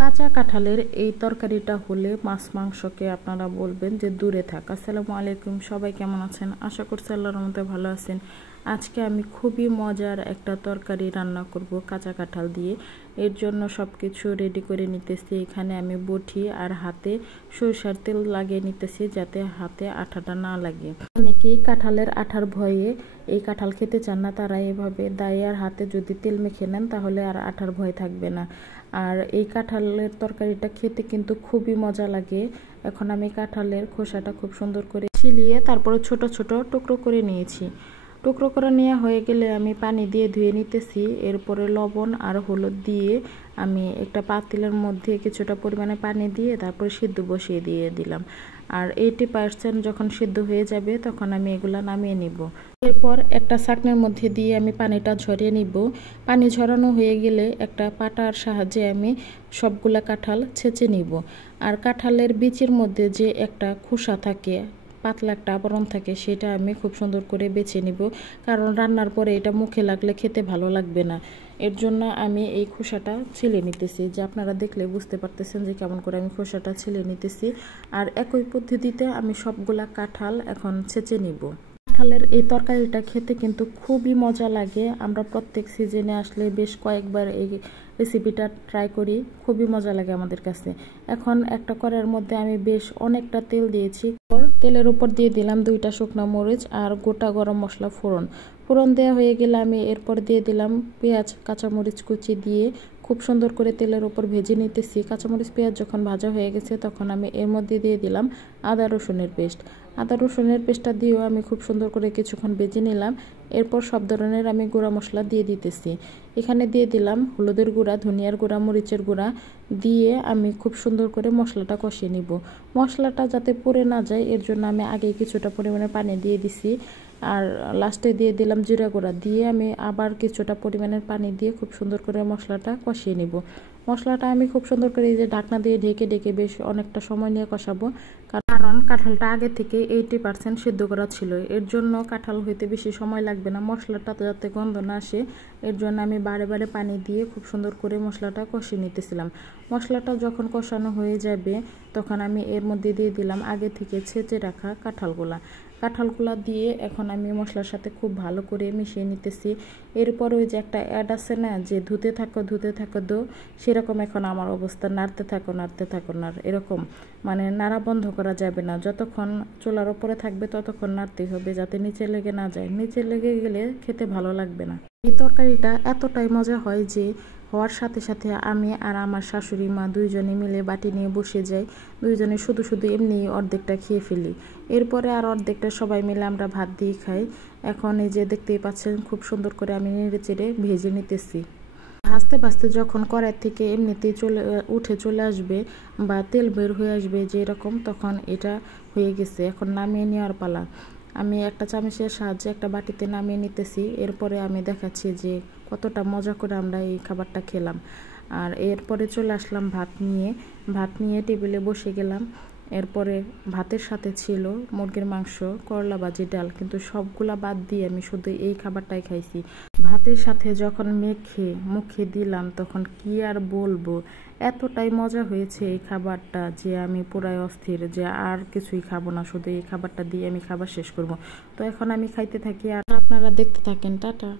কাঁচা কাঁঠালের এই তরকারিটা হলে মাছ মাংসকে আপনারা বলবেন যে দূরে থাক। আসসালামু আলাইকুম, সবাই কেমন আছেন? আশা করছি আল্লাহর রহমতে ভালো আছেন। আজকে আমি খুবই মজার একটা তরকারি রান্না করব কাঁচা কাঁঠাল দিয়ে। এর জন্য সব কিছু রেডি করে নিতেছি। এখানে আমি বটি আর হাতে সরিষার তেল লাগিয়ে নিতেছি যাতে হাতে আঠাটা না লাগে। অনেকেই কাঁঠালের আঠার ভয়ে এই কাঁঠাল খেতে চান না, তারা এভাবে দায়ে আর হাতে যদি তেল মেখে নেন তাহলে আর আঠার ভয় থাকবে না। আর এই কাঁঠালের তরকারিটা খেতে কিন্তু খুবই মজা লাগে। এখন আমি কাঁঠালের খোসাটা খুব সুন্দর করে ছিলিয়ে তারপরে ছোট ছোট টুকরো করে নিয়েছি। টুকরো করে নেওয়া হয়ে গেলে আমি পানি দিয়ে ধুয়ে নিতেছি। এরপরে লবণ আর হলুদ দিয়ে আমি একটা পাতিলের মধ্যে কিছুটা পরিমাণে পানি দিয়ে তারপরে সিদ্ধ বসিয়ে দিয়ে দিলাম। আর 80% যখন সিদ্ধ হয়ে যাবে তখন আমি এগুলা নামিয়ে নিব। এরপর একটা ছাঁকনির মধ্যে দিয়ে আমি পানিটা ঝরিয়ে নিব। পানি ঝরানো হয়ে গেলে একটা পাটার সাহায্যে আমি সবগুলা কাঁঠাল ছেঁচে নিব। আর কাঁঠালের বীজের মধ্যে যে একটা খোসা থাকে, পাতলা একটা আবরণ থাকে, সেটা আমি খুব সুন্দর করে বেছে নিব, কারণ রান্নার পরে এটা মুখে লাগলে খেতে ভালো লাগবে না। এর জন্য আমি এই খোসাটা ছিলে নিতেছি, যে আপনারা দেখলে বুঝতে পারতেছেন যে কেমন করে আমি খোসাটা ছিলে নিতেছি। আর একই পদ্ধতিতে আমি সবগুলা কাঁঠাল এখন ছেঁচে নিব। কাঁঠালের এই তরকারিটা খেতে কিন্তু খুবই মজা লাগে। আমরা প্রত্যেক সিজনে আসলে বেশ কয়েকবার এই রেসিপিটা ট্রাই করি, খুবই মজা লাগে আমাদের কাছে। এখন একটা কড়াইয়ের মধ্যে আমি বেশ অনেকটা তেল দিয়েছি। তেলের উপর দিয়ে দিলাম 2টা শুকনো মরিচ আর গোটা গরম মশলা ফোড়ন দেওয়া হয়ে গেলে আমি এরপর দিয়ে দিলাম পেঁয়াজ কাঁচামরিচ কুচি দিয়ে খুব সুন্দর করে তেলের উপর ভেজে নিতেছি। কাঁচামরিচ পেঁয়াজ যখন ভাজা হয়ে গেছে তখন আমি এর মধ্যে দিয়ে দিলাম আদা রসুনের পেস্টটা দিয়েও আমি খুব সুন্দর করে কিছুক্ষণ ভেজে নিলাম। এরপর সব ধরনের আমি গুঁড়া মশলা দিয়ে দিতেছি। এখানে দিয়ে দিলাম হলুদের গুঁড়া, ধনিয়ার গুঁড়া, মরিচের গুঁড়া দিয়ে আমি খুব সুন্দর করে মশলাটা কষিয়ে নিব। মশলাটা যাতে পুড়ে না যায় এর জন্য আমি আগে কিছুটা পরিমাণে পানি দিয়ে দিছি। আর লাস্টে দিয়ে দিলাম জিরা গুঁড়া দিয়ে আমি আবার কিছুটা পরিমাণের পানি দিয়ে খুব সুন্দর করে মশলাটা কষিয়ে নিব। মশলাটা আমি খুব সুন্দর করে এই যে ঢাকনা দিয়ে ঢেকে বেশ অনেকটা সময় নিয়ে কষাবো, কারণ কাঁঠালটা আগে থেকে 80% সিদ্ধ করা ছিল। এর জন্য কাঁঠাল হইতে বেশি সময় লাগবে না, মশলাটা যাতে গন্ধ না আসে এর জন্য আমি বারে পানি দিয়ে খুব সুন্দর করে মশলাটা কষিয়ে নিতেছিলাম। মশলাটা যখন কষানো হয়ে যাবে তখন আমি এর মধ্যে দিয়ে দিলাম আগে থেকে ছেঁচে রাখা কাঁঠালগুলা দিয়ে এখন আমি মশলার সাথে খুব ভালো করে মিশিয়ে নিতেছি। এরপর ওই যে একটা অ্যাড আছে না, যে ধুতে থাকো দো, সেরকম এখন আমার অবস্থা, নাড়তে থাকো এরকম, মানে নাড়া বন্ধ করা যাবে না। যতক্ষণ চুলার ওপরে থাকবে ততক্ষণ নাড়তেই হবে যাতে নিচে লেগে না যায়। নিচে লেগে গেলে খেতে ভালো লাগবে না। এই তরকারিটা এতটাই মজা হয় যে হওয়ার সাথে সাথে আমি আর আমার শাশুড়ি মা দুইজনে মিলে বাটি নিয়ে বসে যাই। দুইজনে শুধু এমনি অর্ধেকটা খেয়ে ফেলি। এরপরে আর অর্ধেকটা সবাই মিলে আমরা ভাত দিয়ে খাই। এখন এই যে দেখতেই পাচ্ছেন খুব সুন্দর করে আমি নেড়ে চেড়ে ভেজে নিতেছি। ভাজতে যখন কড়াই থেকে এমনিতেই উঠে চলে আসবে বা তেল বের হয়ে আসবে যে এরকম, তখন এটা হয়ে গেছে। এখন নামিয়ে নেওয়ার পালা। আমি একটা চামচের সাহায্যে একটা বাটিতে নামিয়ে নিতেছি। এরপরে আমি দেখাচ্ছি যে কতটা মজা করে আমরা এই খাবারটা খেলাম। আর এরপরে চলে আসলাম ভাত নিয়ে টেবিলে বসে গেলাম। এরপরে ভাতের সাথে ছিল মুরগির মাংস, করলা ভাজি, ডাল, কিন্তু সবগুলা বাদ দিয়ে আমি শুধু এই খাবারটাই খাইছি। ভাতের সাথে যখন মুখে দিলাম তখন কি আর বলবো, এতটাই মজা হয়েছে এই খাবারটা যে আমি পুরাই অস্থির, যে আর কিছুই খাবো না, শুধু এই খাবারটা দিয়ে আমি খাবার শেষ করব। তো এখন আমি খাইতে থাকি আর আপনারা দেখতে থাকেন। টাটা।